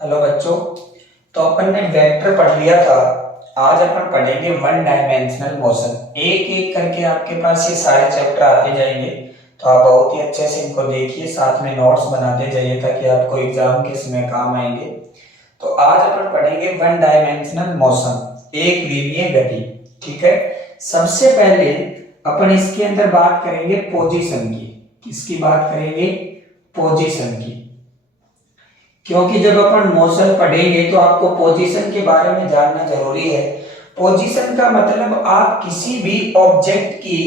Hello बच्चों। तो अपन ने वेक्टर पढ़ लिया था। आज अपन पढ़ेंगे वन डायमेंशनल मोशन। एक एक करके आपके पास ये सारे चैप्टर आते जाएंगे, तो आप बहुत ही अच्छे से इनको देखिए, साथ में नोट्स बनाते जाइए ताकि आपको एग्जाम के समय काम आएंगे। तो आज अपन पढ़ेंगे वन डायमेंशनल मोशन, एक विमीय गति। ठीक है। सबसे पहले अपन इसके अंदर बात करेंगे पोजीशन की। किसकी बात करेंगे? पोजीशन की। क्योंकि जब अपन मोशन पढ़ेंगे तो आपको पोजीशन के बारे में जानना जरूरी है। पोजीशन का मतलब आप किसी भी ऑब्जेक्ट की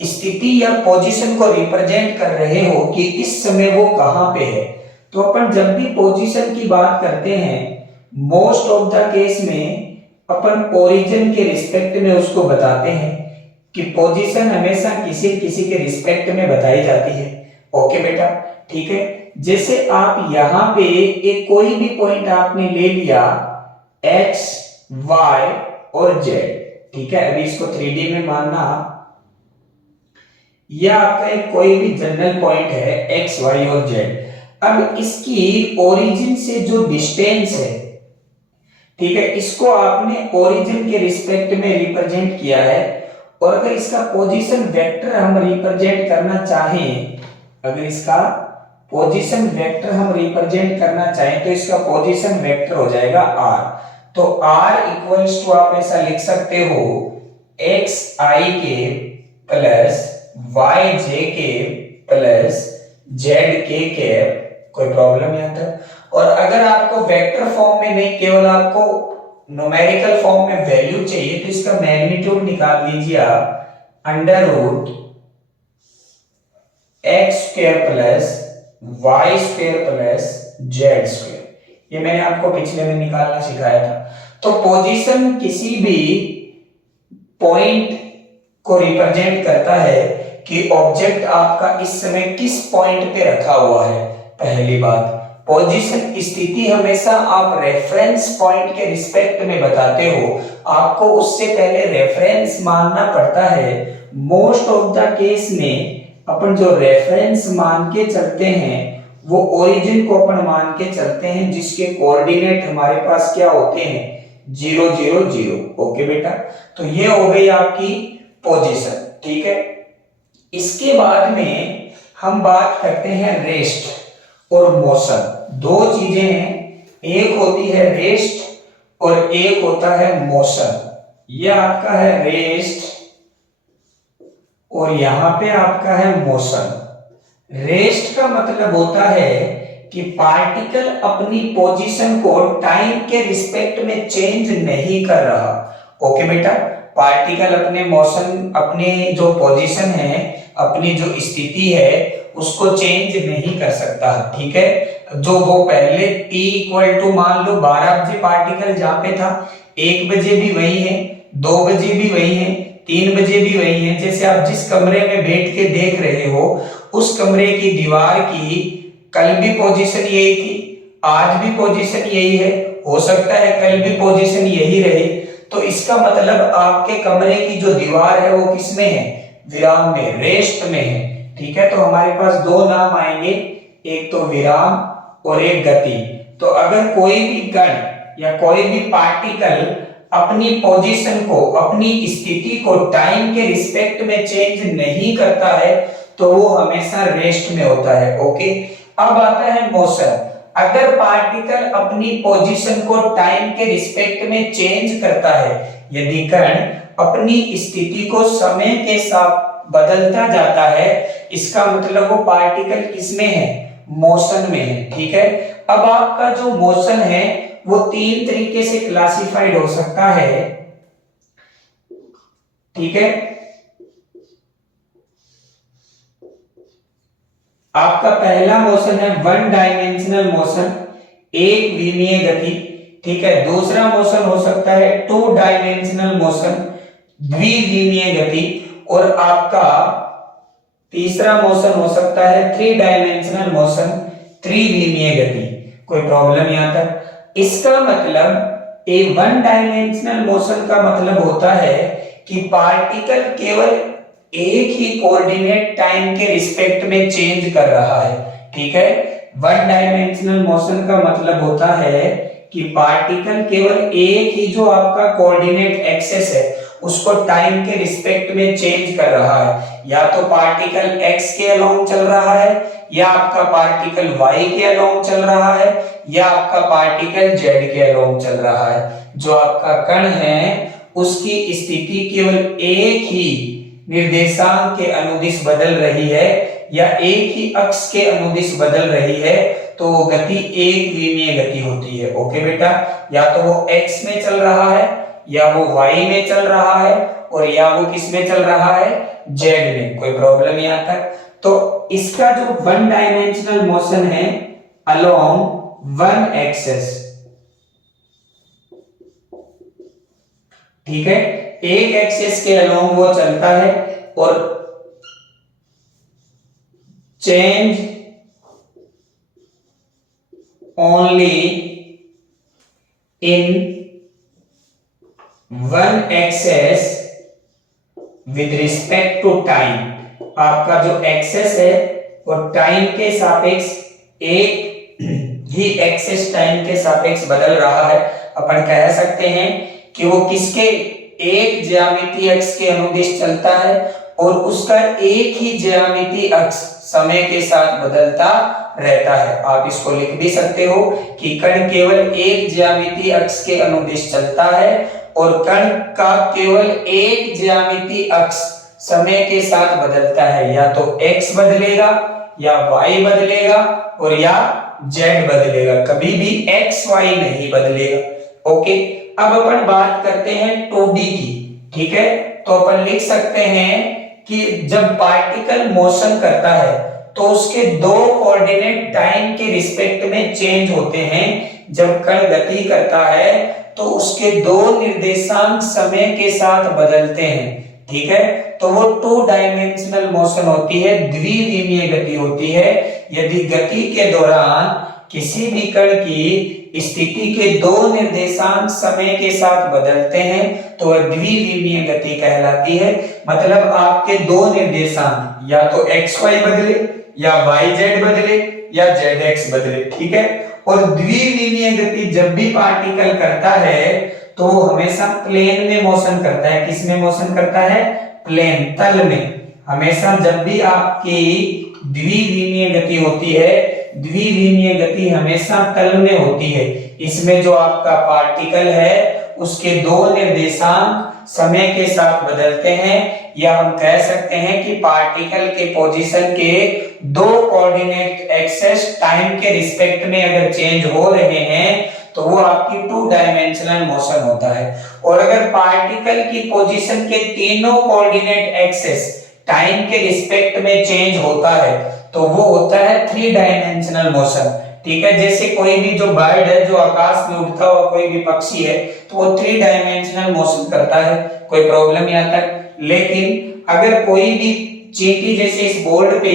स्थिति या पोजीशन को रिप्रेजेंट कर रहे हो कि इस समय वो कहां पे है। तो अपन जब भी पोजीशन की बात करते हैं, मोस्ट ऑफ द केस में अपन ओरिजिन के रिस्पेक्ट में उसको बताते हैं कि पोजीशन हमेशा किसी किसी के रिस्पेक्ट में बताई जाती है। ओके बेटा, ठीक है। जैसे आप यहां पे एक कोई भी पॉइंट आपने ले लिया x, y और z। ठीक है, अभी इसको 3D में मानना। यह आपका एक कोई भी जनरल पॉइंट है x, y और z। अब इसकी ओरिजिन से जो डिस्टेंस है, ठीक है, इसको आपने ओरिजिन के रिस्पेक्ट में रिप्रेजेंट किया है। और अगर इसका पोजीशन वेक्टर हम रिप्रेजेंट करना चाहें, अगर इसका पोजीशन वेक्टर हम रिप्रेजेंट करना चाहें तो इसका पोजीशन वेक्टर हो जाएगा r। तो r इक्वल्स टू आप ऐसा लिख सकते हो x i के प्लस y j के प्लस z k के। कोई प्रॉब्लम यहां तक? और अगर आपको वेक्टर फॉर्म में नहीं, केवल आपको न्यूमेरिकल फॉर्म में वैल्यू चाहिए, तो इसका मैग्नीट्यूड निकाल लीजिए आप under root X square plus Y square plus Z square. ये मैंने आपको पिछले में निकालना सिखाया था। तो पोजीशन किसी भी पॉइंट को रिप्रेजेंट करता है कि ऑब्जेक्ट आपका इस समय किस पॉइंट पे रखा हुआ है। पहली बात, पोजीशन स्थिति हमेशा आप रेफरेंस पॉइंट के रिस्पेक्ट में बताते हो, आपको उससे पहले रेफरेंस मानना पड़ता है। मोस्ट ऑफ द केस में अपन जो रेफरेंस मान के चलते हैं वो ओरिजिन को अपन मान के चलते हैं, जिसके कोऑर्डिनेट हमारे पास क्या होते हैं? 0 0 0। ओके बेटा, तो ये हो गई आपकी पोजीशन। ठीक है। इसके बाद में हम बात करते हैं रेस्ट और मोशन। दो चीजें हैं, एक होती है रेस्ट और एक होता है मोशन। ये आपका है रेस्ट और यहां पे आपका है मोशन। रेस्ट का मतलब होता है कि पार्टिकल अपनी पोजीशन को टाइम के रिस्पेक्ट में चेंज नहीं कर रहा। ओके बेटा, पार्टिकल अपने मोशन, अपने जो पोजीशन है, अपनी जो स्थिति है, उसको चेंज नहीं कर सकता। ठीक है। जो वो पहले t इक्वल टू मान लो 12 बजे पार्टिकल जहां पे था, 1 बजे भी वही है, 2 बजे भी वही है, 3 बजे भी वही है। जैसे आप जिस कमरे में बैठ के देख रहे हो, उस कमरे की दीवार की कल भी पोजीशन यही थी, आज भी पोजीशन यही है, हो सकता है कल भी पोजीशन यही रहे। तो इसका मतलब आपके कमरे की जो दीवार है वो किसमें है? विराम में, रेस्ट में है। ठीक है। तो हमारे पास दो नाम आएंगे, एक तो विराम और एक गति। तो अगर कोई भी कण या कोई भी पार्टिकल अपनी पोजीशन को, अपनी स्थिति को टाइम के रिस्पेक्ट में चेंज नहीं करता है तो वो हमेशा रेस्ट में होता है। ओके। अब आता है मोशन। अगर पार्टिकल अपनी पोजीशन को टाइम के रिस्पेक्ट में चेंज करता है, यदि कण अपनी स्थिति को समय के साथ बदलता जाता है, इसका मतलब वो पार्टिकल किसमें है? मोशन में है। ठीक है। अब आपका जो मोशन है वो 3 तरीके से क्लासिफाइड हो सकता है। ठीक है। आपका पहला मोशन है वन डायमेंशनल मोशन, एक विमीय गति। ठीक है। दूसरा मोशन हो सकता है 2 डायमेंशनल मोशन, द्विविमीय गति। और आपका तीसरा मोशन हो सकता है 3 डायमेंशनल मोशन, त्रिविमीय गति। कोई प्रॉब्लम यहां तक? इसका मतलब ए वन डायमेंशनल मोशन का मतलब होता है कि पार्टिकल केवल एक ही कोऑर्डिनेट टाइम के रिस्पेक्ट में चेंज कर रहा है। ठीक है। वन डायमेंशनल मोशन का मतलब होता है कि पार्टिकल केवल एक ही जो आपका कोऑर्डिनेट एक्सेस है उसको टाइम के रिस्पेक्ट में चेंज कर रहा है। या तो पार्टिकल x के अलोंग चल रहा है, या आपका पार्टिकल y के अलोंग चल रहा है, या आपका पार्टिकल z के अलोंग चल रहा है। जो आपका कण है उसकी स्थिति केवल एक ही निर्देशांक के अनुदिश बदल रही है या एक ही अक्ष के अनुदिश बदल रही है, तो वो गति एक विमीय गति होती है। ओके बेटा, या तो वो x में चल रहा है, या वो y में चल रहा है, और या वो किस में चल रहा है, z में। कोई प्रॉब्लम यहां तक? तो इसका जो वन डायमेंशनल मोशन है अलोंग वन एक्सेस, ठीक है, एक एक्सेस के अलोंग वो चलता है और change only in one axis with respect to time. आपका जो एक्सेस है वो टाइम के सापेक्ष एक ही एक्सेस टाइम के सापेक्ष बदल रहा है। अपन कह सकते हैं कि वो किसके एक ज्यामितीय अक्ष के अनुदिश चलता है और उसका एक ही ज्यामितीय अक्ष समय के साथ बदलता रहता है। आप इसको लिख भी सकते हो कि कण केवल एक ज्यामितीय अक्ष के अनुदिश चलता है और कण का केवल एक ज्यामितीय अक्ष समय के साथ बदलता है। या तो x बदलेगा, या y बदलेगा, और या z बदलेगा, कभी भी x y नहीं बदलेगा। ओके, अब अपन बात करते हैं 2D की, ठीक है। तो अपन लिख सकते हैं कि जब पार्टिकल मोशन करता है तो उसके दो कोऑर्डिनेट टाइम के रिस्पेक्ट में चेंज होते हैं। जब कण गति करता है तो उसके दो निर्देशांक समय के साथ बदलते हैं, ठीक है। तो वो टू डायमेंशनल मोशन होती है, द्विविमीय गति होती है। यदि गति के दौरान किसी भी कण की स्थिति के दो निर्देशांक समय के साथ बदलते हैं तो वह द्विविमीय गति कहलाती है। मतलब आपके दो निर्देशांक या तो xy बदले, या yz बदले, या zx बदले, ठीक है। और द्विविमीय गति जब भी पार्टिकल करता है तो वो हमेशा प्लेन में मोशन करता है। किस में मोशन करता है? प्लेन, तल में। हमेशा जब भी आपकी द्विविमीय गति होती है, द्विविमीय गति हमेशा तल में होती है। इसमें जो आपका पार्टिकल है उसके दो निर्देशांक समय के साथ बदलते हैं, या हम कह सकते हैं कि पार्टिकल के पोजीशन के दो कोऑर्डिनेट एक्सेस टाइम के रिस्पेक्ट में अगर चेंज हो रहे हैं तो वो आपकी टू डायमेंशनल मोशन होता है। और अगर पार्टिकल की पोजीशन के तीनों कोऑर्डिनेट एक्सेस टाइम के रिस्पेक्ट में चेंज होता है तो वो होता है थ्री डायमेंशनल मोशन, ठीक है। जैसे कोई भी जो बर्ड है, जो आकाश में उड़ता हुआ कोई भी पक्षी है, तो वो थ्री डायमेंशनल मोशन करता है। कोई प्रॉब्लम यहाँ तक? लेकिन अगर कोई भी चींटी जैसे इस बोर्ड पे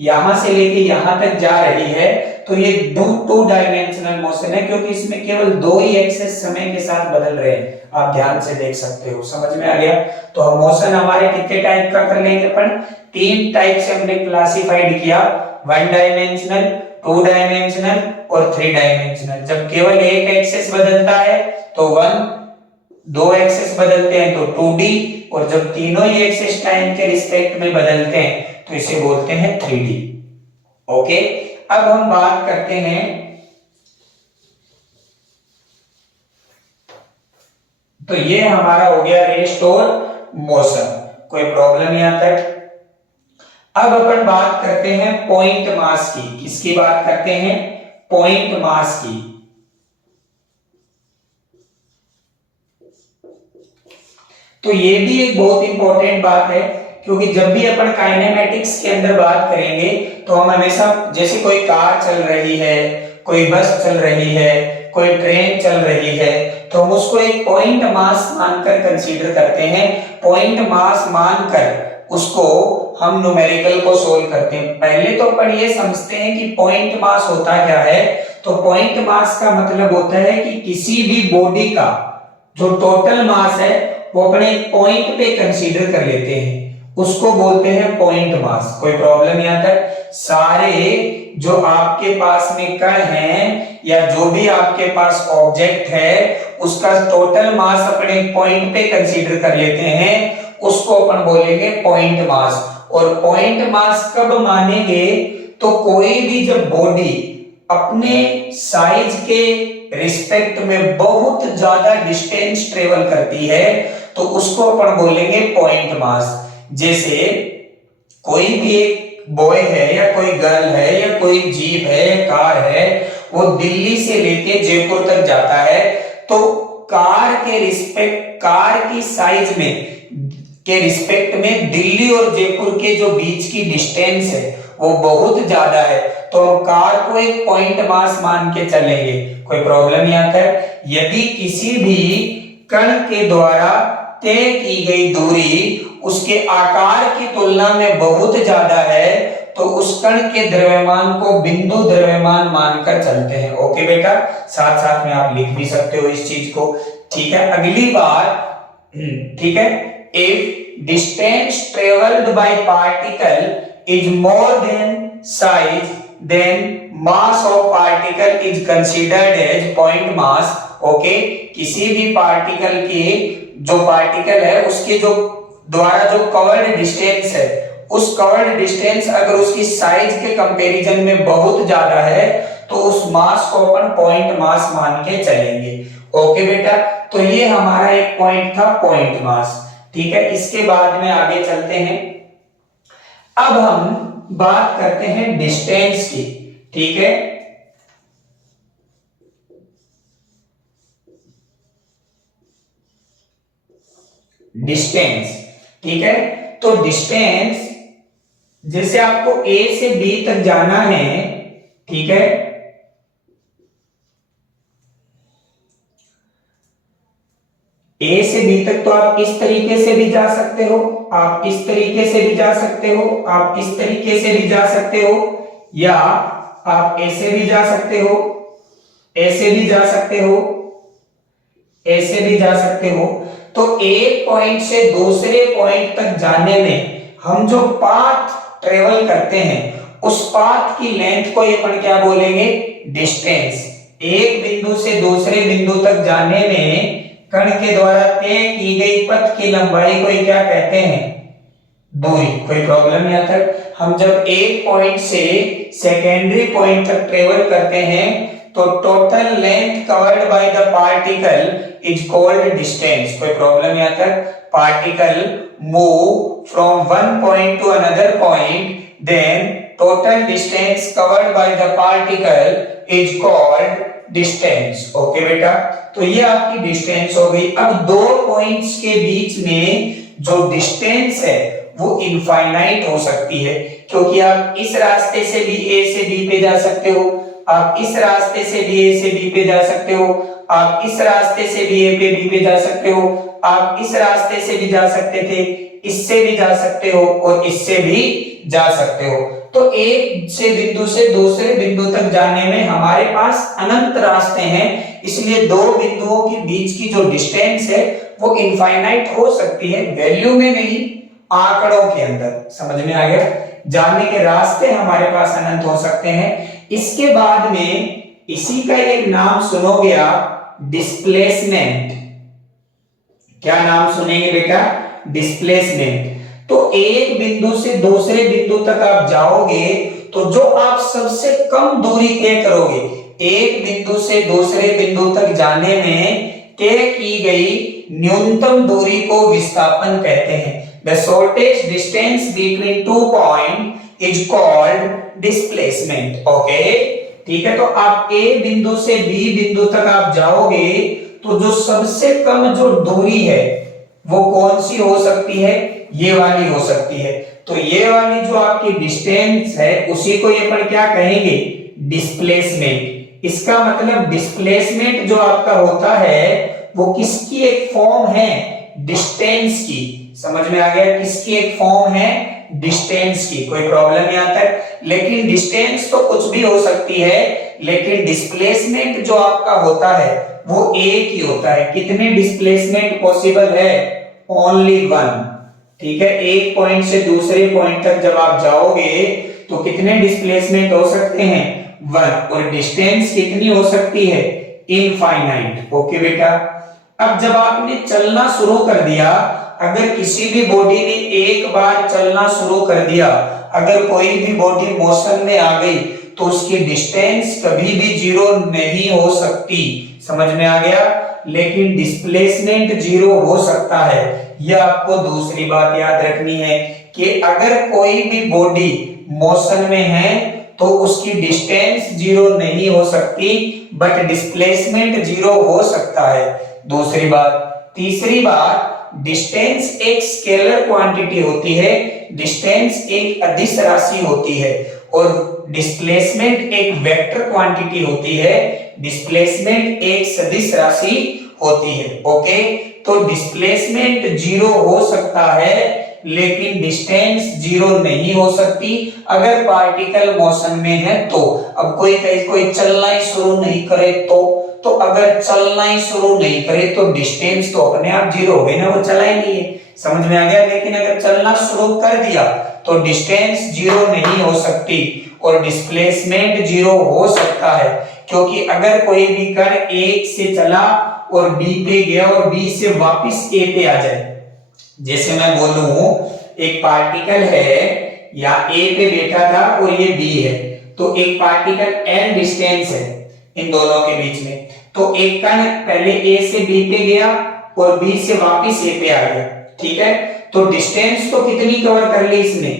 यहां से लेके यहां तक जा रही है तो ये टू डायमेंशनल मोशन है, क्योंकि इसमें केवल दो ही एक्सेस समय के साथ बदल रहे हैं। आप ध्यान से देख सकते हो, समझ में आ गया? तो हम मोशन हमारे कितने टाइप का कर लेंगे अपन? तीन टाइप से हमने क्लासिफाइड किया, वन डायमेंशनल, टू डायमेंशनल और थ्री डायमेंशनल। जब केवल एक एक्सेस बदलता है तो वन, दो एक्सेस बदलते हैं तो 2D, और जब तीनों ही एक्सेस टाइम के रिस्पेक्ट में बदलते हैं तो इसे बोलते हैं 3D। ओके, अब हम बात करते हैं तो ये हमारा हो गया रेस्ट और मोशन। कोई प्रॉब्लम यहां तक? अब अपन बात करते हैं पॉइंट मास की। किसकी बात करते हैं? पॉइंट मास की। तो ये भी एक बहुत इंपॉर्टेंट बात है, क्योंकि जब भी अपन काइनेमेटिक्स के अंदर बात करेंगे तो हम हमेशा, जैसे कोई कार चल रही है, कोई बस चल रही है, कोई ट्रेन चल रही है, तो हम उसको एक पॉइंट मास मानकर कंसीडर करते हैं। पॉइंट मास मानकर उसको हम न्यूमेरिकल को सोल्व करते हैं। पहले तो अपन ये समझते हैं कि पॉइंट मास होता क्या है। तो पॉइंट मास का मतलब होता है कि किसी भी बॉडी का जो टोटल मास है वो अपने पॉइंट पे कंसीडर कर लेते हैं। उसको बोलते हैं पॉइंट मास। कोई प्रॉब्लम यहां तक? सारे जो आपके पास में कण हैं या जो भी आपके पास ऑब्जेक्ट है उसका टोटल मास अपने पॉइंट पे कंसीडर कर लेते हैं, उसको अपन बोलेंगे पॉइंट मास। और पॉइंट मास कब मानेंगे? तो कोई भी जब बॉडी अपने साइज के रिस्पेक्ट में बहुत ज्यादा डिस्टेंस ट्रेवल करती है तो उसको अपन बोलेंगे पॉइंट मास। जैसे कोई भी एक बॉय है या कोई गर्ल है या कोई जीप है या कार है, वो दिल्ली से लेके जयपुर तक जाता है, तो कार की साइज में के रिस्पेक्ट में दिल्ली और जयपुर के जो बीच की डिस्टेंस है वो बहुत ज्यादा है, तो हम कार को एक पॉइंट मास मान के चलेंगे। कोई प्रॉब्लम यहां तक? यदि किसी भी कण के द्वारा तय की गई दूरी उसके आकार की तुलना में बहुत ज्यादा है तो उस कण के द्रव्यमान को बिंदु द्रव्यमान मानकर चलते हैं। ओके बेटा, साथ साथ में आप लिख भी सकते हो इस चीज को। ठीक है, अगली बार, ठीक है, if distance travelled by particle is more than size then mass of particle is considered as point mass. Okay, किसी भी पार्टिकल की जो पार्टिकल है उसके जो द्वारा जो कवर्ड डिस्टेंस है, उस कवर्ड डिस्टेंस अगर उसकी साइज के कंपैरिजन में बहुत ज्यादा है तो उस मास को अपन पॉइंट मास मान के चलेंगे। ओके बेटा, तो ये हमारा एक पॉइंट था पॉइंट मास। ठीक है, इसके बाद में आगे चलते हैं। अब हम बात करते हैं डिस्टेंस की। ठीक है, डिस्टेंस। ठीक है, तो डिस्टेंस जैसे आपको A से B तक जाना है, ठीक है, A से B तक तो आप इस तरीके से भी जा सकते हो, आप इस तरीके से भी जा सकते हो, आप इस तरीके से भी जा सकते हो, या आप ऐसे भी जा सकते हो, ऐसे भी जा सकते हो, ऐसे भी जा सकते हो। तो एक पॉइंट से दूसरे पॉइंट तक जाने में हम जो पाथ ट्रेवल करते हैं उस पाथ की लेंथ को अपन क्या बोलेंगे? डिस्टेंस। एक बिंदु से दूसरे बिंदु तक जाने में कण के द्वारा तय की गई पथ की लंबाई को क्या कहते हैं? दूरी। कोई प्रॉब्लम यहां तक? हम जब एक पॉइंट से सेकेंडरी पॉइंट तक ट्रेवल करते हैं तो total length covered by the particle is called distance. कोई प्रॉब्लम यहां तक? Particle move from one point to another point, then total distance covered by the particle is called distance. Okay बेटा, तो ये आपकी डिस्टेंस हो गई। अब दो पॉइंट्स के बीच में जो डिस्टेंस है वो इनफाइनाइट हो सकती है, क्योंकि आप इस रास्ते से भी A से B पे जा सकते हो, आप इस रास्ते से भी A से B पे जा सकते हो, आप इस रास्ते से भी A पे B पे जा सकते हो, आप इस रास्ते से भी जा सकते थे, इससे भी जा सकते हो और इससे भी जा सकते हो। तो एक से बिंदु से दूसरे बिंदु तक जाने में हमारे पास अनंत रास्ते हैं, इसलिए दो बिंदुओं के बीच की जो डिस्टेंस है वो इनफाइनाइट हो सकती है, वैल्यू में नहीं, आंकड़ों के अंदर। समझ में आ गया? जाने के रास्ते हमारे पास अनंत हो सकते हैं। इसके बाद में इसी का एक नाम सुनोगे आप, डिस्प्लेसमेंट। क्या नाम सुनेंगे बेटा? डिस्प्लेसमेंट। तो एक बिंदु से दूसरे बिंदु तक आप जाओगे तो जो आप सबसे कम दूरी तय करोगे, एक बिंदु से दूसरे बिंदु तक जाने में तय की गई न्यूनतम दूरी को विस्थापन कहते हैं। The shortest distance between two points is called displacement. Okay? ठीक है, तो आप A बिंदु से B बिंदु तक आप जाओगे तो जो सबसे कम जो दूरी है वो कौन सी हो सकती है? ये वाली हो सकती है। तो ये वाली जो आपकी डिस्टेंस है उसी को ये पर क्या कहेंगे? डिस्प्लेसमेंट। इसका मतलब डिस्प्लेसमेंट जो आपका होता है वो किसकी एक फॉर्म है? डिस्टेंस की। समझ में आ गया? किसकी एक फॉर्म है? डिस्टेंस की। कोई प्रॉब्लम यहां तक? लेकिन डिस्टेंस तो कुछ भी हो सकती है, लेकिन डिस्प्लेसमेंट जो आपका होता है वो एक ही होता है। कितने डिस्प्लेसमेंट पॉसिबल है? Only one. ठीक है, एक पॉइंट से दूसरे पॉइंट तक जब आप जाओगे तो कितने डिस्प्लेसमेंट हो सकते हैं, 1, और डिस्टेंस कितनी हो सकती है, इनफाइनाइट। ओके बेटा, अब जब आपने चलना शुरू कर दिया, अगर किसी भी बॉडी ने एक बार चलना शुरू कर दिया, अगर कोई भी बॉडी मोशन में आ गई तो उसकी डिस्टेंस कभी भी जीरो नहीं हो सकती, समझ में आ गया, लेकिन डिस्प्लेसमेंट जीरो हो सकता है। यह आपको दूसरी बात याद रखनी है कि अगर कोई भी बॉडी मोशन में है तो उसकी डिस्टेंस जीरो नहीं हो सकती, बट डिस्प्लेसमेंट जीरो हो सकता है, दूसरी बात। तीसरी बात, डिस्टेंस एक स्केलर क्वांटिटी होती है, डिस्टेंस एक अदिश राशि होती है, और डिस्प्लेसमेंट एक वेक्टर क्वांटिटी होती है, डिस्प्लेसमेंट एक सदिश राशि होती है। ओके, तो डिस्प्लेसमेंट जीरो हो सकता है लेकिन डिस्टेंस जीरो नहीं हो सकती अगर पार्टिकल मोशन में है तो। अब कोई चलना ही शुरू नहीं करे तो अगर चलना ही शुरू नहीं करे तो डिस्टेंस तो अपने आप जीरो हो गई ना, वो चला ही नहीं है, समझ में आ गया। लेकिन अगर चलना शुरू कर दिया तो डिस्टेंस जीरो नहीं हो सकती और डिस्प्लेसमेंट जीरो हो सकता है, क्योंकि अगर कोई भी कण एक से चला और बी पे गया और बी से वापस ए पे आ जाए, जैसे मैं बोलूं एक पार्टिकल है या ए पे बैठा था और ये बी है, तो एक पार्टिकल एल डिस्टेंस है इन दोनों के बीच में, तो एक कण पहले ए से बी पे गया और बी से वापस ए पे आ गया, ठीक है, तो डिस्टेंस तो कितनी कवर कर ली इसने,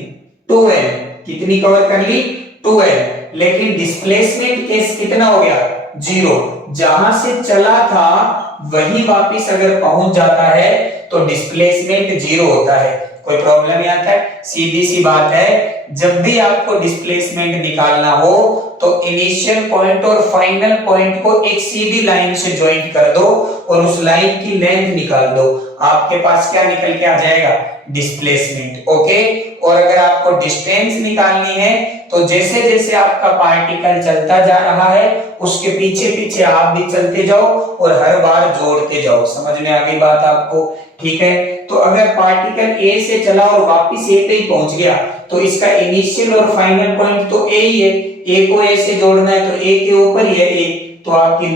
2l, कितनी कवर कर ली, 2l, लेकिन डिस्प्लेसमेंट केस कितना हो गया, 0, जहां से चला था वही वापस अगर पहुंच जाता है तो डिस्प्लेसमेंट 0 होता है। कोई प्रॉब्लम यहाँ तक, सीधी सी बात है, जब भी आपको डिस्प्लेसमेंट निकालना हो तो इनिशियल पॉइंट और फाइनल पॉइंट को एक सीधी लाइन से ज्वाइंट कर दो और उस लाइन की लेंथ निकाल दो, आपके पास क्या निकल के आ जाएगा, डिस्प्लेसमेंट। ओके, और अगर आपको डिस्टेंस निकालनी है तो जैसे जैसे आपका पार्टिकल चलता जा रहा है उसके पीछे पीछे आप भी चलते जाओ और हर बार जोड़ते जाओ, समझ में आ गई बात आपको, ठीक है। तो अगर पार्टिकल ए से चला और वापस ए पे ही पहुंच गया तो इसका इनिशियल और फाइनल पॉइंट तो ए ही है, ए को ए से जोड़ना है तो ए के ऊपर ही है ए, तो आपकी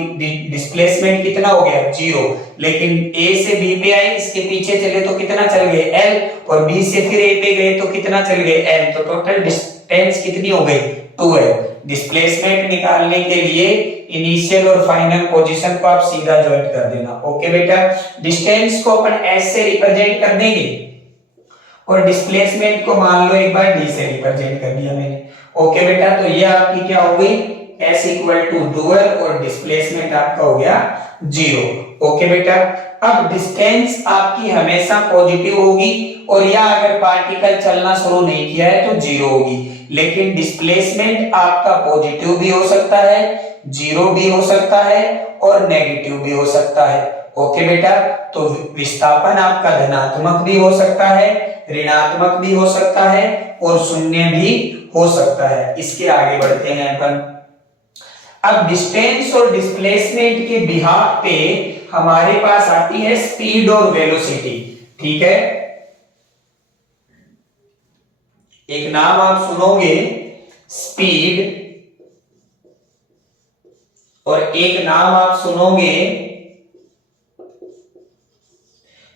डिस्प्लेसमेंट कितना हो गया, 0। लेकिन ए से बी पे आए, इसके पीछे चले तो कितना चल गए, एल, और बी से फिर ए पे गए तो कितना चल गए, एल, तो टोटल डिस्टेंस कितनी हो गई, 2l। डिस्प्लेसमेंट निकालने के लिए इनिशियल और फाइनल पोजीशन को आप सीधा ज्वाइंट कर देना। ओके बेटा, डिस्टेंस को अपन s से रिप्रेजेंट कर देंगे और डिस्प्लेसमेंट को मान लो एक बार d से रिप्रेजेंट कर दिया मैंने। ओके बेटा, तो ये आपकी क्या हो गई, s इक्वल टू 2l और डिस्प्लेसमेंट आपका हो गया 0। ओके बेटा, अब डिस्टेंस आपकी हमेशा पॉजिटिव होगी और या अगर पार्टिकल चलना शुरू नहीं किया है तो 0 होगी, लेकिन डिस्प्लेसमेंट आपका पॉजिटिव भी हो सकता है, 0 भी हो सकता है और नेगेटिव भी हो सकता है। ओके बेटा, तो विस्थापन आपका धनात्मक भी हो सकता है, ऋणात्मक भी हो सकता है और शून्य भी हो सकता है। इसके आगे बढ़ते हैं अपन। अब डिस्टेंस और डिस्प्लेसमेंट के बिहाफ पे हमारे पास आती है स्पीड और वेलोसिटी, ठीक है। एक नाम आप सुनोगे स्पीड और एक नाम आप सुनोगे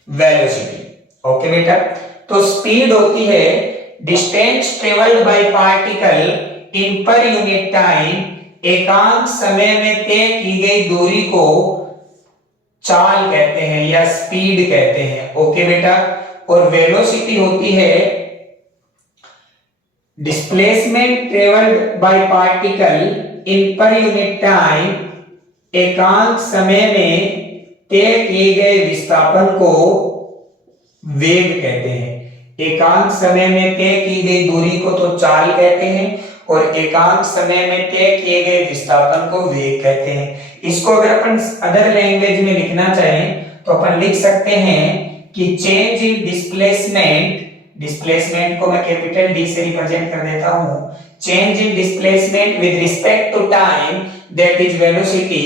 वेलोसिटी। ओके बेटा, तो स्पीड होती है distance travelled by particle in per unit time, एकांक समय में तय की गई दूरी को चाल कहते हैं या स्पीड कहते हैं। ओके बेटा, और वेलोसिटी होती है displacement travelled by particle in per unit time, एकांक समय में तय किए गए विस्थापन को वेग कहते हैं। एकांक समय में तय की गई दूरी को तो चाल कहते हैं और एकांक समय में तय किए गए विस्थापन को वेग कहते हैं। इसको अगर अपन अदर लैंग्वेज में लिखना चाहें तो अपन लिख सकते हैं कि चेंज इन डिस्प्लेसमेंट, डिस्प्लेसमेंट को मैं कैपिटल डी से रिप्रेजेंट कर देता हूं, change in displacement with respect to time that is velocity,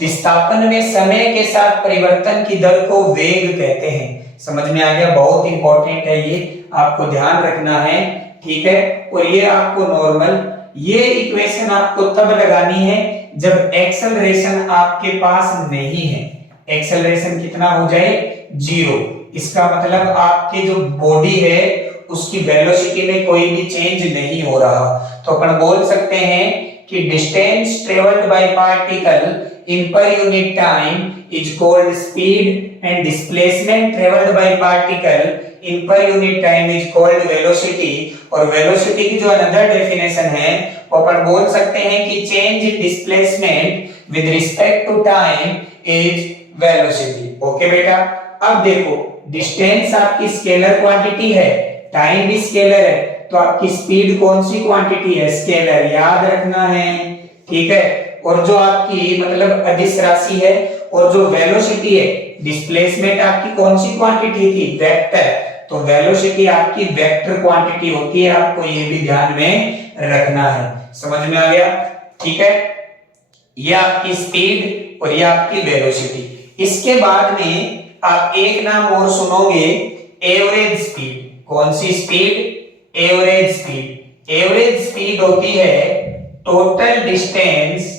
विस्थापन में समय के साथ परिवर्तन की दर को वेग कहते हैं। समझ में आ गया? बहुत इंपॉर्टेंट है ये, आपको ध्यान रखना है, ठीक है। और ये आपको नॉर्मल, ये इक्वेशन आपको तब लगानी है जब एक्सेलरेशन आपके पास नहीं है। एक्सेलरेशन कितना हो जाए? 0। इसका मतलब आपके जो बॉडी है उसकी वेलोसिटी में कोई भी चेंज नहीं हो रहा। तो अपन बोल सकते हैं कि distance travelled by particle in per unit time is called speed and displacement traveled by particle in per unit time is called velocity। और velocity की जो अनदर डेफिनेशन है वो अपन बोल सकते हैं कि change in displacement with respect to time is velocity। Okay बेटा, अब देखो डिस्टेंस आपकी स्केलर क्वांटिटी है, टाइम भी स्केलर है, तो आपकी स्पीड कौन सी क्वांटिटी है? स्केलर, याद रखना है, ठीक है। और जो आपकी मतलब अदिश राशि है, और जो वेलोसिटी है, डिस्प्लेसमेंट आपकी कौन सी क्वांटिटी थी? वेक्टर। तो वेलोसिटी आपकी वेक्टर क्वांटिटी होती है, आपको ये भी ध्यान में रखना है। समझ में आ गया? ठीक है, ये आपकी स्पीड और ये आपकी वेलोसिटी। इसके बाद में आप एक नाम और सुनोगे, एवरेज स्पीड। कौन सी speed? Average speed. Average speed होती है total distance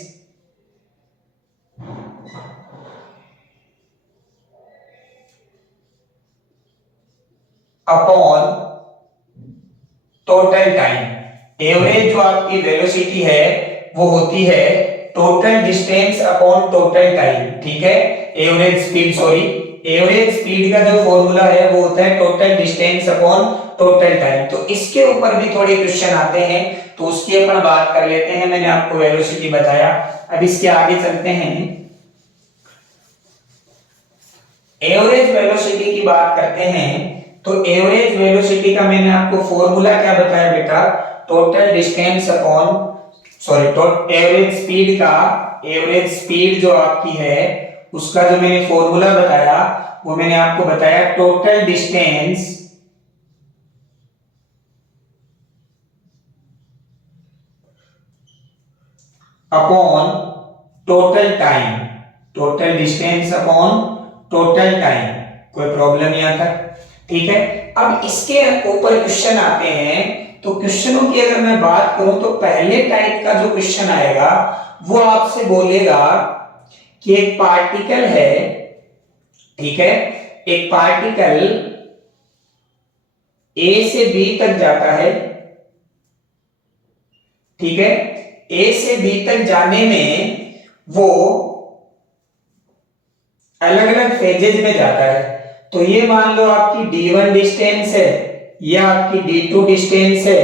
upon total time. Average जो आपकी वेलोसिटी है वो होती है total distance upon total time, ठीक है। Average speed, sorry, average speed का जो फॉर्मूला है वो होता है total distance upon total time. तो इसके ऊपर भी थोड़े क्वेश्चन आते हैं, तो उसकी अपन बात कर लेते हैं। मैंने आपको वेलोसिटी बताया, अब इसके आगे चलते हैं। एवरेज वेलोसिटी की बात करते हैं। तो एवरेज वेलोसिटी का मैंने आपको फॉर्मूला क्या बताया बेटा? Total distance upon, sorry, average speed का, एवरेज स्पीड जो आपकी है उसका जो मैंने फॉर्मूला बताया वो मैंने आपको बताया total distance upon total time. Total distance upon total time. कोई प्रॉब्लम यहां तक? ठीक है। अब इसके ऊपर क्वेश्चन आते हैं, तो क्वेश्चनों की अगर मैं बात करूं तो पहले टाइप का जो क्वेश्चन आएगा वो आपसे बोलेगा कि एक पार्टिकल है, ठीक है, एक पार्टिकल ए से बी तक जाता है, ठीक है। ए से बी तक जाने में वो अलग अलग फेजेज में जाता है। तो ये मान लो आपकी D1 डिस्टेंस है, ये आपकी D2 डिस्टेंस है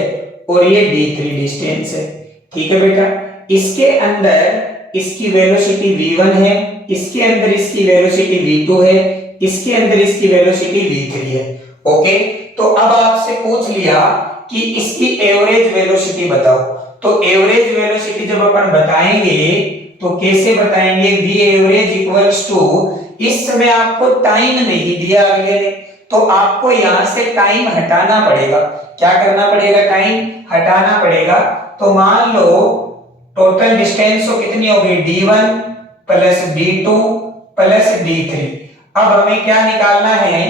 और ये D3 डिस्टेंस है, ठीक है बेटा। इसके अंदर इसकी वेलोसिटी v1 है, इसके अंदर इसकी वेलोसिटी v2 है, इसके अंदर इसकी वेलोसिटी v3 है। ओके, तो अब आपसे पूछ लिया कि इसकी एवरेज वेलोसिटी बताओ। तो एवरेज वेलोसिटी जब अपन बताएंगे तो कैसे बताएंगे? v एवरेज इक्वल्स टू, इस समय आपको टाइम नहीं दिया अगले ने, तो आपको यहां से टाइम हटाना पड़ेगा। क्या करना पड़ेगा? टाइम हटाना पड़ेगा। तो मान लो टोटल डिस्टेंस तो कितनी होगी? D1 plus D2 plus D3। अब हमें क्या निकालना है?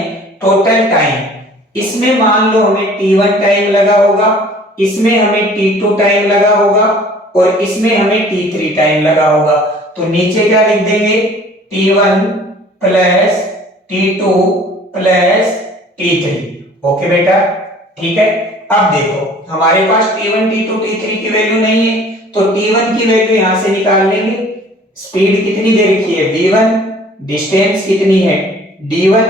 Total time. इसमें मान लो हमें T1 टाइम लगा होगा, इसमें हमें T2 टाइम लगा होगा और इसमें हमें T3 टाइम लगा होगा। तो नीचे क्या लिख देंगे? T1 plus T2 plus T3। Okay बेटा, ठीक है। अब देखो हमारे पास T1 T2 T3 की वैल्यू नहीं है, तो T1 की वैल्यू यहां से निकाल लेंगे। स्पीड कितनी दे रखी है? v1, डिस्टेंस कितनी है? D1,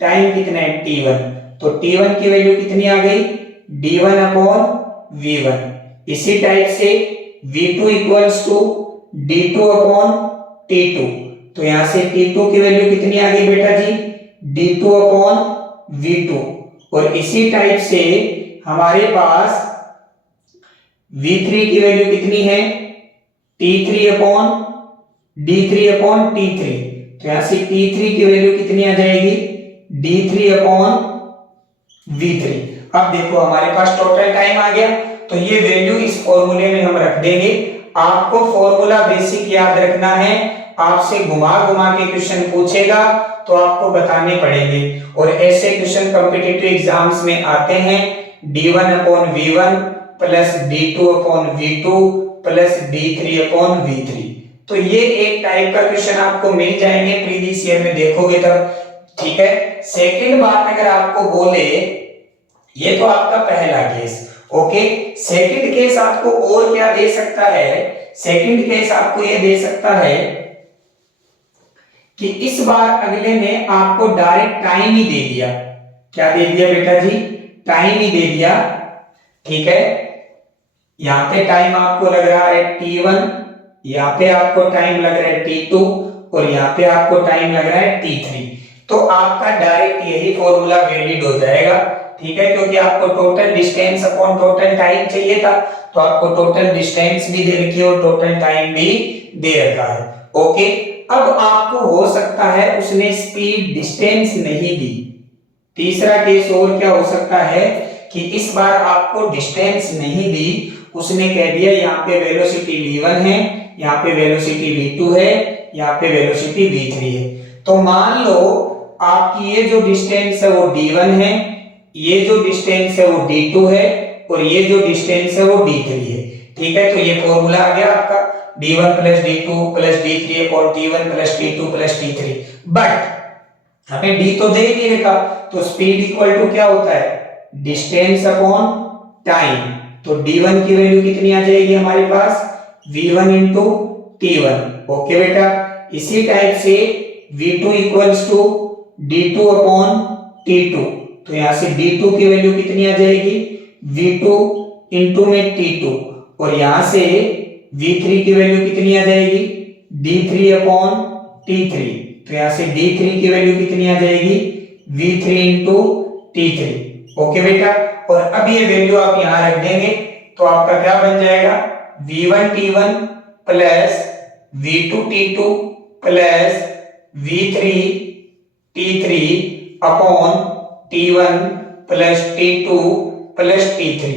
टाइम कितना है? T1। तो T1 की वैल्यू कितनी आ गई? D1 upon v1। इसी टाइप से v2 equals to D2 upon T2। तो यहां से T2 की वैल्यू कितनी आ गई बेटा जी? D2 upon v2। और इसी टाइप से हमारे पास v3 की वैल्यू कितनी है? T3 upon D3 upon T3। तो यहां से T3 की वैल्यू कितनी आ जाएगी? D3 upon v3। अब देखो हमारे पास टोटल टाइम आ गया, तो ये वैल्यू इस फॉर्मूले में हम रख देंगे। आपको फॉर्मूला बेसिक याद रखना है, आपसे घुमा घुमा के क्वेश्चन पूछेगा तो आपको बताने पड़ेंगे। और ऐसे क्वेश्चन कॉम्पिटिटिव एग्जाम्स में आते हैं d1/v1 plus d2/v2 plus d3/v3। तो ये एक टाइप का क्वेश्चन आपको मिल जाएंगे प्रीवियस ईयर में देखोगे तब, ठीक है। सेकंड बात अगर आपको बोले, ये तो आपका पहला केस, ओके। सेकंड केस आपको और क्या दे सकता है, सेकंड केस आपको ये दे सकता है कि इस बार अगले ने आपको डायरेक्ट टाइम ही दे दिया। क्या दे दिया बेटा जी? टाइम ही दे दिया, ठीक है। यहां पे टाइम आपको लग रहा है t1, यहां पे आपको टाइम लग रहा है t2 और यहां पे आपको टाइम लग रहा है t3। तो आपका डायरेक्ट यही फॉर्मूला वैलिड हो जाएगा, ठीक है, क्योंकि आपको total distance upon total time चाहिए था, तो आपको टोटल डिस्टेंस भी दे रखी है और टोटल टाइम भी दे रखा है, ओके। अब आपको हो सकता है उसने स्पीड डिस्टेंस नहीं दी। तीसरा केस और क्या हो सकता है कि इस बार आपको डिस्टेंस नहीं दी, उसने कह दिया यहाँ पे वेलोसिटी v1 है, यहाँ पे वेलोसिटी v2 है, यहाँ पे वेलोसिटी v3 है। तो मान लो आपकी ये जो डिस्टेंस है वो d1 है, ये जो डिस्टेंस है वो d2 है और ये जो डिस्टेंस है वो d3 है, ठीक है। तो ये फॉर्मूला आ गया आपका d1 plus d2 plus d3 upon t1 plus t2 plus t3। But हमें d तो दे नहीं रखा, तो स्पीड इक्वल टू क्या होता है? Distance upon time. तो d1 की वैल्यू कितनी आ जाएगी हमारे पास? v1 इंटू t1, ओके बेटा। इसी टाइप से v2 equals to d2 upon t2, तो यहां से d2 की वैल्यू कितनी आ जाएगी? v2 इंटू में t2, और यहां से v3 की वैल्यू कितनी आ जाएगी? d3 अपॉन t3, तो यहां से d3 की वैल्यू कितनी आ जाएगी? v3 इंटू t3, ओके बेटा। और अब ये वैल्यू आप यहां रख देंगे तो आपका क्या बन जाएगा? v1 t1 plus v2 t2 plus v3 t3 upon t1 plus t2 plus t3।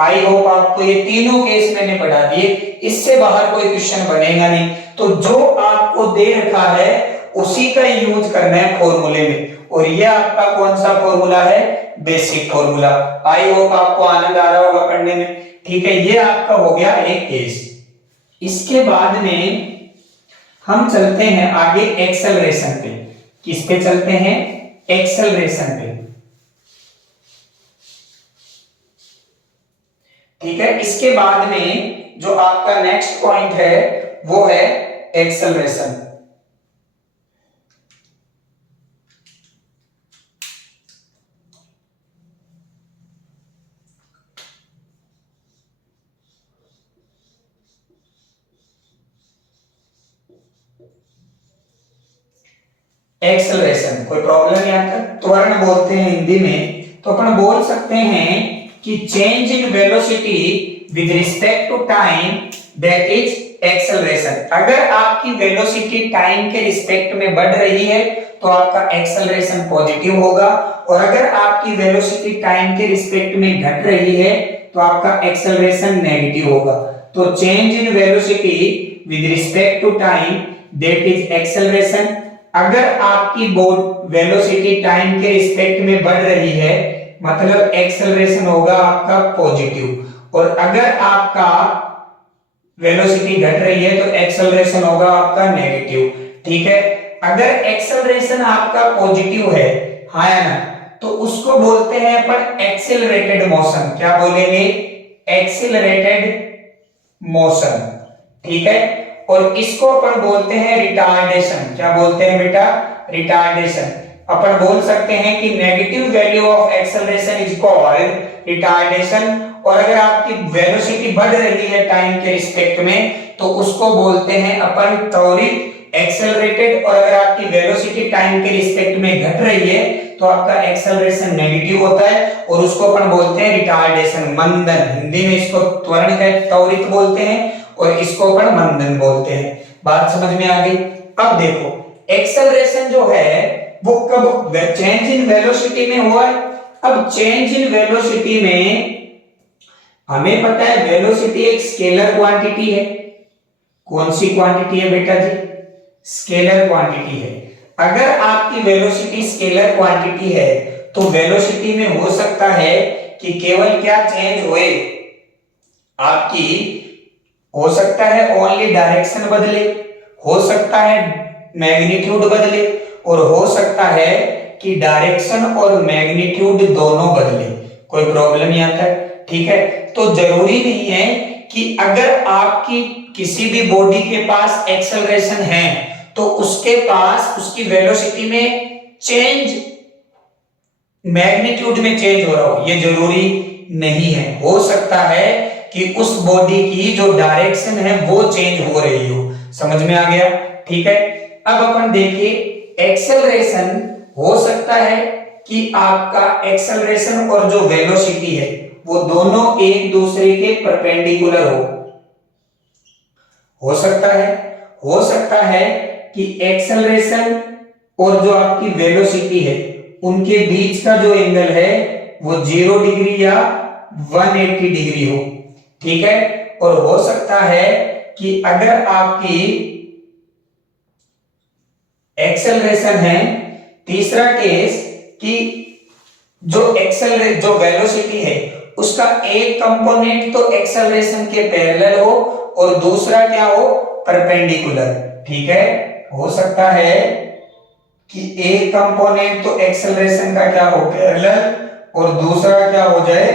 I hope आपको ये तीनों केस मैंने पढ़ा दिए, इससे बाहर कोई क्वेश्चन बनेगा नहीं। तो जो आपको दे रखा है उसी का यूज करना है फॉर्मूले में, और ये आपका कौन सा फॉर्मूला है? Basic formula. आई होप आपको आनंद आ रहा होगा पढ़ने में, ठीक है। ये आपका हो गया एक केस। इसके बाद में हम चलते हैं आगे एक्सेलरेशन पे। किस पे चलते हैं? एक्सेलरेशन पे, ठीक है। इसके बाद में जो आपका नेक्स्ट पॉइंट है वो है एक्सेलरेशन। एक्सेलरेशन कोई प्रॉब्लम यहाँ तक? त्वरण बोलते हैं हिंदी में। तो अपन बोल सकते हैं कि change in velocity with respect to time, that is acceleration. अगर आपकी वेलोसिटी टाइम के रिस्पेक्ट में बढ़ रही है तो आपका एक्सेलरेशन पॉजिटिव होगा, और अगर आपकी वेलोसिटी टाइम के रिस्पेक्ट में घट रही है तो आपका एक्सेलरेशन नेगेटिव होगा। तो change in velocity with respect to time, that is acceleration. अगर आपकी वेलोसिटी टाइम के रिस्पेक्ट में बढ़ रही है मतलब एक्सेलरेशन होगा आपका पॉजिटिव, और अगर आपका वेलोसिटी घट रही है तो एक्सेलरेशन होगा आपका नेगेटिव, ठीक है। अगर एक्सेलरेशन आपका पॉजिटिव है, हाँ या ना, तो उसको बोलते हैं अपन एक्सेलरेटेड मोशन। क्या बोलेंगे? एक्सेलरेटेड मोशन, ठीक है। और इसको अपन बोलते हैं रिटार्डेशन। क्या बोलते हैं बेटा? रिटार्डेशन। अपन बोल सकते हैं कि negative value of acceleration is called retardation, और अगर आपकी वेलोसिटी बढ़ रही है टाइम के रिस्पेक्ट में तो उसको बोलते हैं अपन त्वरित एक्सेलरेटेड, और अगर आपकी वेलोसिटी टाइम के रिस्पेक्ट में घट रही है तो आपका एक्सेलरेशन नेगेटिव होता है और उसको अपन बोलते हैं रिटार्डेशन, मंदन। हिंदी में इसको त्वरण का त्वरित बोलते हैं और इसको अपन मंदन बोलते हैं। बात समझ में आ गई? अब देखो एक्सेलरेशन जो है वो कब चेंज इन वेलोसिटी में हुआ है। अब चेंज इन वेलोसिटी में हमें पता है वेलोसिटी एक स्केलर क्वांटिटी है, कौन सी क्वांटिटी है बेटा जी? स्केलर क्वांटिटी है। अगर आपकी वेलोसिटी स्केलर क्वांटिटी है तो वेलोसिटी में हो सकता है कि केवल क्या चेंज होए, आपकी हो सकता है ओनली डायरेक्शन बदले, हो सकता है मैग्नीट्यूड बदले, और हो सकता है कि डायरेक्शन और मैग्नीट्यूड दोनों बदले। कोई प्रॉब्लम यहां तक? ठीक है। तो जरूरी नहीं है कि अगर आपकी किसी भी बॉडी के पास एक्सेलरेशन है तो उसके पास उसकी वेलोसिटी में चेंज मैग्नीट्यूड में चेंज हो रहा हो, ये जरूरी नहीं है। हो सकता है कि उस बॉडी की जो डायरेक्शन है वो चेंज हो रही हो। समझ में आ गया? ठीक है। अब अपन देखिए एक्सेलरेशन, हो सकता है कि आपका एक्सेलरेशन और जो वेलोसिटी है वो दोनों एक दूसरे के परपेंडिकुलर हो सकता है। हो सकता है कि एक्सेलरेशन और जो आपकी वेलोसिटी है उनके बीच का जो एंगल है वो 0 डिग्री या 180 डिग्री हो। ठीक है। और हो सकता है कि अगर आपकी एक्सेलरेशन है, तीसरा केस कि जो वेलोसिटी है उसका एक कंपोनेंट तो एक्सेलरेशन के पैरेलल हो और दूसरा क्या हो? परपेंडिकुलर। ठीक है। हो सकता है कि एक कंपोनेंट तो एक्सेलरेशन का क्या हो? पैरेलल, और दूसरा क्या हो जाए?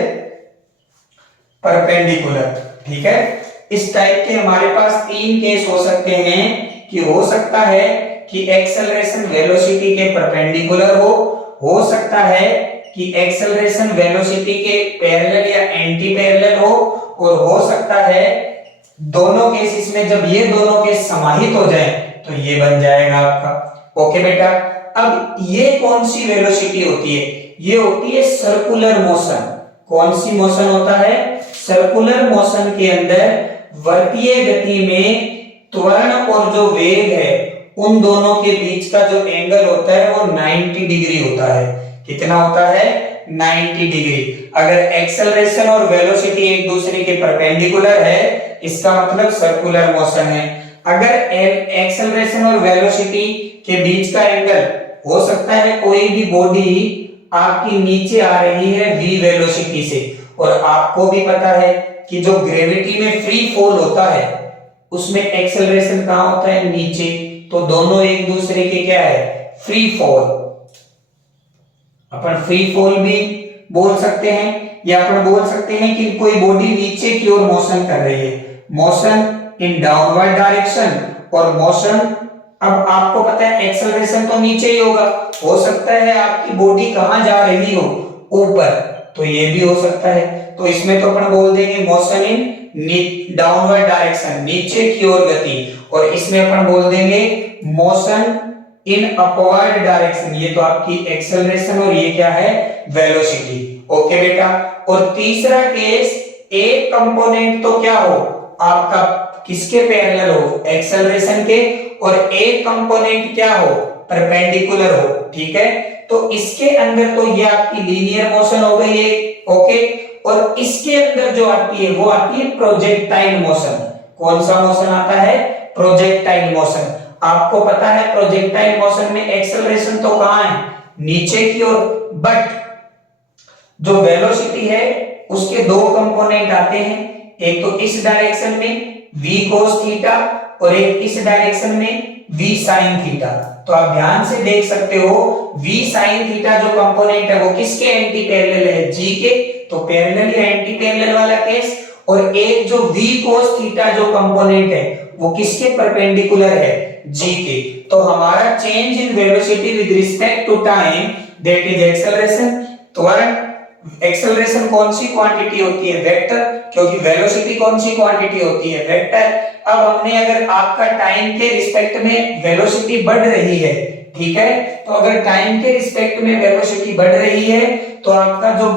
परपेंडिकुलर। ठीक है। इस टाइप के हमारे पास तीन केस हो सकते हैं कि हो सकता है कि एक्सेलरेशन वेलोसिटी के परपेंडिकुलर हो सकता है कि एक्सेलरेशन वेलोसिटी के पैरेलल या एंटी पैरेलल हो, और हो सकता है दोनों केसेस में जब ये दोनों केस समाहित हो जाए तो ये बन जाएगा आपका। ओके बेटा। अब ये कौन सी वेलोसिटी होती है? ये होती है सर्कुलर मोशन। कौन सी मोशन होता है? सर्कुलर मोशन के अंदर वर्तीय गति में त्वरण और जो वेग है उन दोनों के बीच का जो एंगल होता है वो 90 डिग्री होता है। कितना होता है? 90 डिग्री। अगर एक्सेलरेशन और वेलोसिटी एक दूसरे के परपेंडिकुलर है, इसका मतलब सर्कुलर मोशन है। अगर एक्सेलरेशन और वेलोसिटी के बीच का एंगल, हो सकता है कोई भी बॉडी आपकी नीचे आ रही है v वेलोसिटी से, और आपको भी पता है कि जो ग्रेविटी में फ्री फॉल होता है उसमें एक्सेलरेशन कहां होता है? नीचे। तो दोनों एक दूसरे के क्या है? Free fall. अपन फ्री फॉल भी बोल सकते हैं, या अपन बोल सकते हैं कि कोई बॉडी नीचे की ओर मोशन कर रही है, मोशन इन डाउनवर्ड डायरेक्शन, और मोशन, अब आपको पता है एक्सेलरेशन तो नीचे ही होगा, हो सकता है आपकी बॉडी कहां जा रही हो? ऊपर, तो ये भी हो सकता है। तो इसमें तो अपन बोल देंगे मोशन इन डाउनवर्ड डायरेक्शन, नीचे की ओर गति, और इसमें अपन बोल देंगे मोशन इन अपवर्ड डायरेक्शन। ये तो आपकी एक्सेलरेशन और ये क्या है? वेलोसिटी। ओके बेटा। और तीसरा केस, एक कंपोनेंट तो क्या हो आपका? किसके पैरेलल हो? एक्सेलरेशन के, और एक कंपोनेंट क्या हो? परपेंडिकुलर हो। ठीक है। तो इसके अंदर तो ये आपकी लीनियर मोशन हो गई है। ओके। और इसके अंदर जो आती है वो आती है प्रोजेक्टाइल मोशन। कौन सा मोशन आता है? Projectile motion. आपको पता है प्रोजेक्टाइल मोशन में एक्सेलरेशन तो कहां है? नीचे की ओर, बट जो वेलोसिटी है उसके दो कंपोनेंट आते हैं, एक तो इस डायरेक्शन में v cos थीटा, और एक इस डायरेक्शन में v sin थीटा। तो आप ध्यान से देख सकते हो v sin थीटा जो कंपोनेंट है वो किसके एंटी पैरेलल है? g के। तो पैरेलल या एंटी पैरेलल वाला केस। और एक जो v cos थीटा जो कंपोनेंट है वो किसके परपेंडिकुलर है? g के। तो हमारा change in velocity with respect to time, that is acceleration. त्वरण, एक्सेलरेशन कौन सी क्वांटिटी होती है? वेक्टर, क्योंकि वेलोसिटी कौन सी क्वांटिटी होती है? वेक्टर। अब हमने अगर आपका टाइम के रिस्पेक्ट में वेलोसिटी बढ़ रही है, ठीक है, तो अगर टाइम के रिस्पेक्ट में वेलोसिटी बढ़ रही है तो आपका जो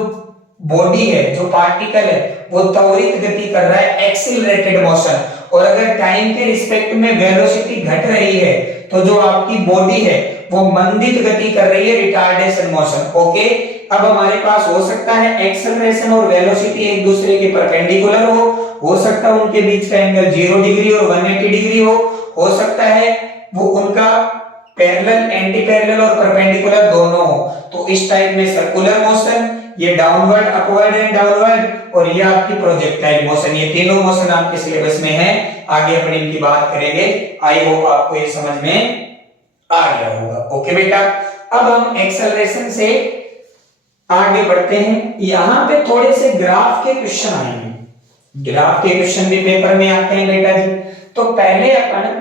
बॉडी है, जो पार्टिकल है, वो त्वरित गति कर रहा है, एक्सीलरेटेड मोशन, और अगर टाइम के रिस्पेक्ट में वेलोसिटी घट रही है तो जो आपकी बॉडी है वो मंदित गति कर रही है, रिटार्डेशन मोशन। ओके, अब हमारे पास हो सकता है एक्सेलरेशन और वेलोसिटी एक दूसरे के परपेंडिकुलर हो सकता है उनके बीच का एंगल 0 डिग्री और 180 डिग्री हो सकता है वो उनका पैरेलल, एंटी पैरेलल और परपेंडिकुलर दोनों हो। तो इस टाइप में सर्कुलर मोशन, ये डाउनवर्ड, अपवर्ड एंड डाउनवर्ड, और ये आपकी प्रोजेक्टाइल मोशन, ये तीनों मोशन आपके सिलेबस में है। आगे अपन इनकी बात करेंगे। आई होप आपको ये समझ में आ गया होगा। ओके बेटा, अब हम एक्सेलरेशन से आगे बढ़ते हैं। यहां पे थोड़े से ग्राफ के क्वेश्चन आएंगे, ग्राफ के क्वेश्चन भी पेपर में आते हैं बेटा जी। तो पहले अपन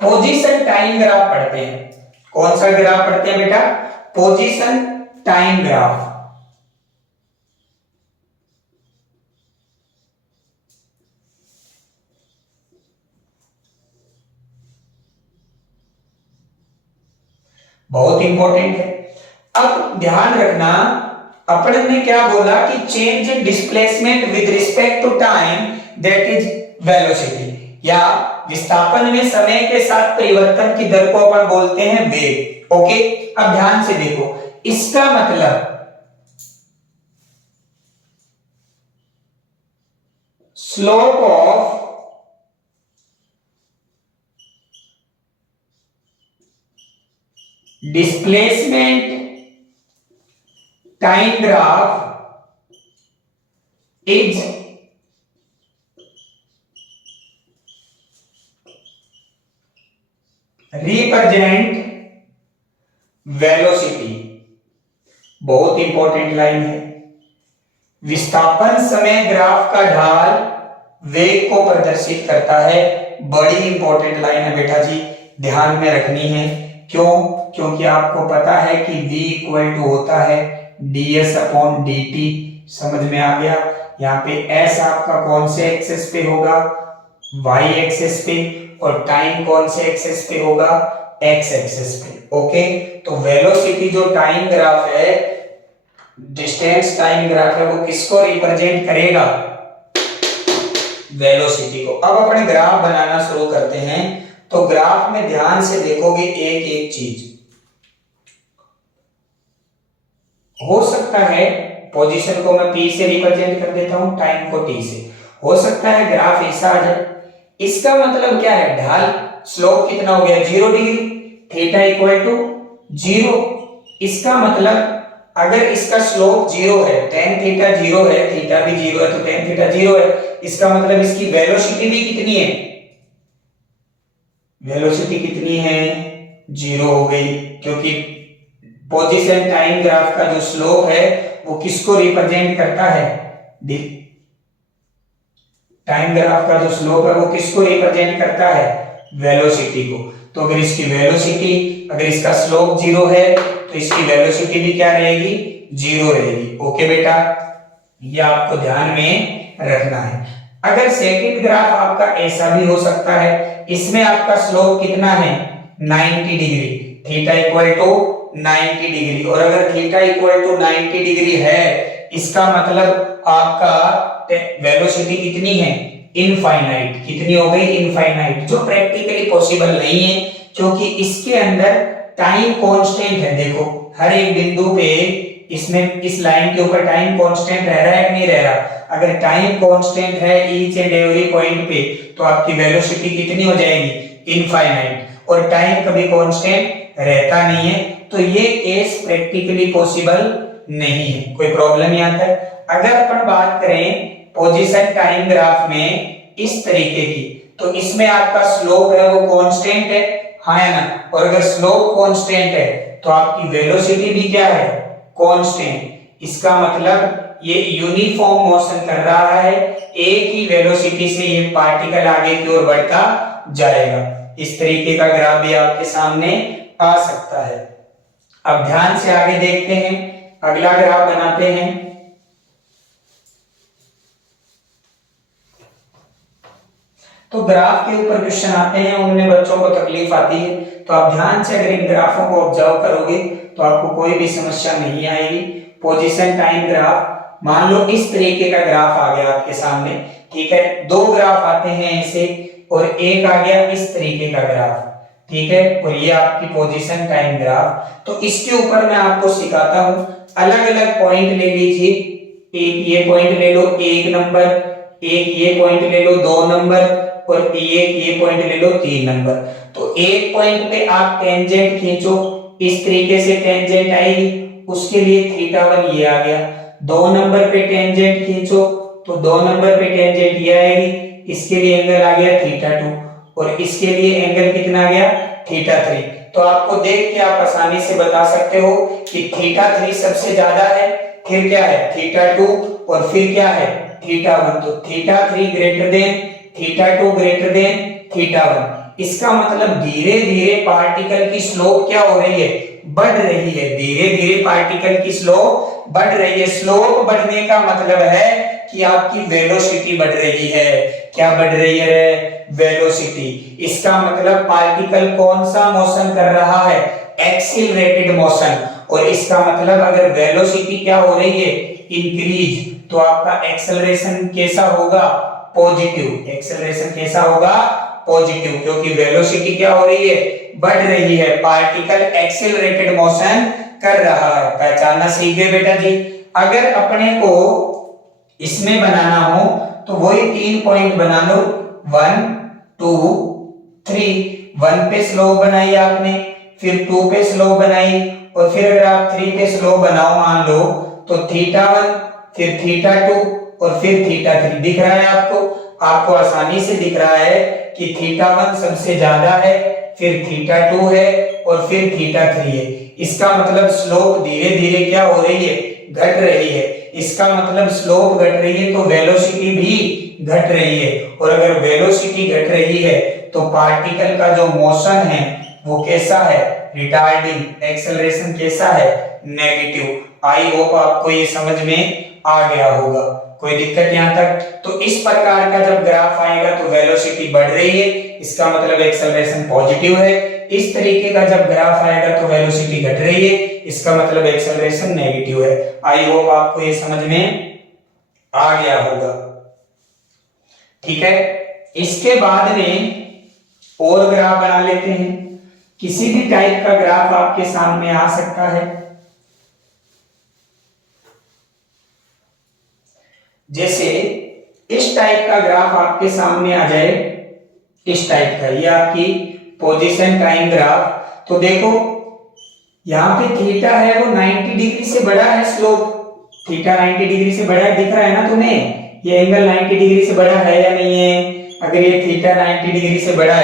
पोजीशन टाइम ग्राफ पढ़ते हैं। कौन सा ग्राफ पढ़ते हैं बेटा? Position time graph. बहुत इंपॉर्टेंट है। अब ध्यान रखना, अपन ने क्या बोला कि change in displacement with respect to time, that is velocity, या विस्थापन में समय के साथ परिवर्तन की दर को अपन बोलते हैं वेग। ओके, अब ध्यान से देखो, इसका मतलब slope of displacement time graph is represent velocity. बहुत इंपॉर्टेंट लाइन है। विस्थापन समय ग्राफ का ढाल वेग को प्रदर्शित करता है। बड़ी इंपॉर्टेंट लाइन है बेटा जी, ध्यान में रखनी है। क्यों? क्योंकि आपको पता है कि v इक्वल टू होता है ds अपॉन dt। समझ में आ गया? यहाँ पे s आपका कौन से एक्सेस पे होगा? y एक्सेस पे, और टाइम कौन से एक्सेस पे होगा? x एक्सेस पे। ओके, तो वेलोसिटी जो टाइम ग्राफ है, डिस्टेंस टाइम ग्राफ है, वो किसको रिप्रेजेंट करेगा? वेलोसिटी को। अब अपने ग्राफ बनाना शुरू करते हैं। तो ग्राफ में ध्यान से देखोगे एक एक चीज। हो सकता है पोजीशन को मैं p से रिप्रेजेंट कर देता हूं, टाइम को t से। हो सकता है ग्राफ ऐसा आ जाए। इसका मतलब क्या है? ढाल, स्लोप कितना हो गया? 0 डिग्री, थीटा इक्वल टू 0। इसका मतलब अगर इसका स्लोप 0 है, tan थीटा 0 है, थीटा भी 0 है, तो tan थीटा 0 है, इसका मतलब इसकी वेलोसिटी भी कितनी है? वेलोसिटी कितनी है? 0 हो गई, क्योंकि पोजीशन टाइम ग्राफ का जो स्लोप है वो किसको रिप्रेजेंट करता है? टाइम ग्राफ का जो स्लोप है वो किसको रिप्रेजेंट करता है? वेलोसिटी को। तो अगर इसकी वेलोसिटी, अगर इसका स्लोप 0 है तो इसकी वेलोसिटी भी क्या रहेगी? 0 रहेगी। ओके बेटा, ये आपको ध्यान में रखना है। अगर सेकंड ग्राफ आपका ऐसा भी हो सकता है, इसमें आपका स्लोप कितना है? 90 degree, theta equal to 90 degree, और अगर थीटा इक्वल टू 90 डिग्री है, इसका मतलब आपका वेलोसिटी कितनी है? इनफाइनाइट। कितनी हो गई? इनफाइनाइट, जो प्रैक्टिकली पॉसिबल नहीं है, क्योंकि इसके अंदर टाइम कांस्टेंट है। देखो, हर एक बिंदु पे इसमें, इस लाइन के ऊपर टाइम कांस्टेंट रह रहा है कि नहीं रह रहा? अगर टाइम कांस्टेंट है ईच एंड एवरी पॉइंट पे, तो आपकी वेलोसिटी कितनी हो जाएगी? इनफाइनाइट। और टाइम कभी कांस्टेंट रहता नहीं है, तो ये केस प्रैक्टिकली पॉसिबल नहीं है। कोई प्रॉब्लम यहाँ तक? अगर अपन बात करें पोजीशन टाइम ग्राफ में इस तरीके की, तो इसमें आपका स्लोप है वो कांस्टेंट है, हाँ है ना? और अगर स्लोप कांस्टेंट है तो आपकी वेलोसिटी भी क्या है? कांस्टेंट। इसका मतलब ये यूनिफॉर्म मोशन कर रहा है, एक ही वेलोसिटी से ये पार्टिकल आगे की ओर बढ़ता जाएगा। इस तरीके का ग्राफ भी आपके सामने आ सकता है। अब ध्यान से आगे देखते हैं, अगला ग्राफ बनाते हैं। तो ग्राफ के ऊपर क्वेश्चन आते हैं, उनमें बच्चों को तकलीफ आती है, तो आप ध्यान से अगर इन ग्राफों को ऑब्जर्व करोगे तो आपको कोई भी समस्या नहीं आएगी। Position time graph. मान लो इस तरीके का ग्राफ आ गया आपके सामने, ठीक है, दो ग्राफ आते हैं ऐसे और एक आ गया इस तरीके का ग्राफ, ठीक है, और ये आपकी पोजीशन टाइम ग्राफ। तो इसके ऊपर मैं आपको सिखाता हूं, अलग अलग पॉइंट ले लीजिए, एक ये पॉइंट ले लो 1 नंबर, एक ये पॉइंट ले लो 2 नंबर और एक ये पॉइंट ले लो 3 नंबर। तो एक पॉइंट पे आप टेंजेंट खींचो, इस तरीके से टेंजेंट आएगी, उसके लिए θ1 ये आ गया। 2 नंबर पे टेंजेंट खींचो तो 2 नंबर पे टेंजेंट ये आएगी, इसके लिए एंगल आ गया θ2 और इसके लिए एंगल कितना आ गया θ3। तो आपको देख के आप आसानी से बता सकते हो कि θ3 सबसे ज्यादा है, फिर क्या है θ2 और फिर क्या है θ1। तो θ3 ग्रेटर देन θ2 ग्रेटर देन θ1। इसका मतलब धीरे धीरे पार्टिकल की स्लोप क्या हो रही है, बढ़ रही है। धीरे धीरे पार्टिकल की स्लोप बढ़ रही है। स्लोप बढ़ने का मतलब है कि आपकी वेलोसिटी बढ़ रही है। क्या बढ़ रही है, वेलोसिटी। इसका मतलब पार्टिकल कौन सा मोशन कर रहा है, एक्सीलरेटेड मोशन। और इसका मतलब अगर वेलोसिटी क्या हो रही है, इंक्रीज, तो आपका एक्सेलरेशन कैसा होगा, पॉजिटिव। एक्सेलरेशन कैसा होगा, पॉजिटिव, क्योंकि वेलोसिटी क्या हो रही है, बढ़ रही है। पार्टिकल एक्सेलरेटेड मोशन कर रहा है। पहचानना सीख गए बेटा जी। अगर अपने को इसमें बनाना हो तो वही 3 पॉइंट बना लो, 1 2 3। 1 पे स्लोप बनाई आपने, फिर 2 पे स्लोप बनाई और फिर अगर आप 3 पे स्लोप बनाओ मान लो तो θ1 फिर θ2 और फिर θ3। दिख रहा है आपको, आपको आसानी से दिख रहा है कि θ1 सबसे ज्यादा है, फिर θ2 है और फिर θ3 है। इसका मतलब स्लोप धीरे धीरे क्या हो रही है, घट रही है। इसका मतलब स्लोप घट रही है तो वेलोसिटी भी घट रही है। और अगर वेलोसिटी घट रही है तो पार्टिकल का जो मोशन है वो कैसा है, रिटार्डिंग। एक्सेलरेशन कैसा है, नेगेटिव। आई होप आपको ये समझ में आ गया होगा। कोई दिक्कत यहाँ तक? तो इस प्रकार का जब ग्राफ आएगा तो वेलोसिटी बढ़ रही है, इसका मतलब एक्सेलरेशन पॉजिटिव है। इस तरीके का जब ग्राफ आएगा तो वेलोसिटी घट रही है, इसका मतलब एक्सेलरेशन नेगेटिव है। आई होप आपको ये समझ में आ गया होगा, ठीक है। इसके बाद में और ग्राफ बना लेते हैं। किसी भी टाइप का ग्राफ आपके सामने आ सकता है, जैसे इस टाइप का ग्राफ आपके सामने आ जाए, इस टाइप का, ये आपकी पोजीशन टाइम ग्राफ। तो देखो यहाँ पे थीटा है वो 90 डिग्री से बड़ा है, स्लोप थीटा 90 डिग्री से बड़ा है, दिख रहा है ना तुम्हें, ये एंगल 90 डिग्री से बड़ा है या नहीं है। अगर ये थीटा 90 डिग्री से बड़ा है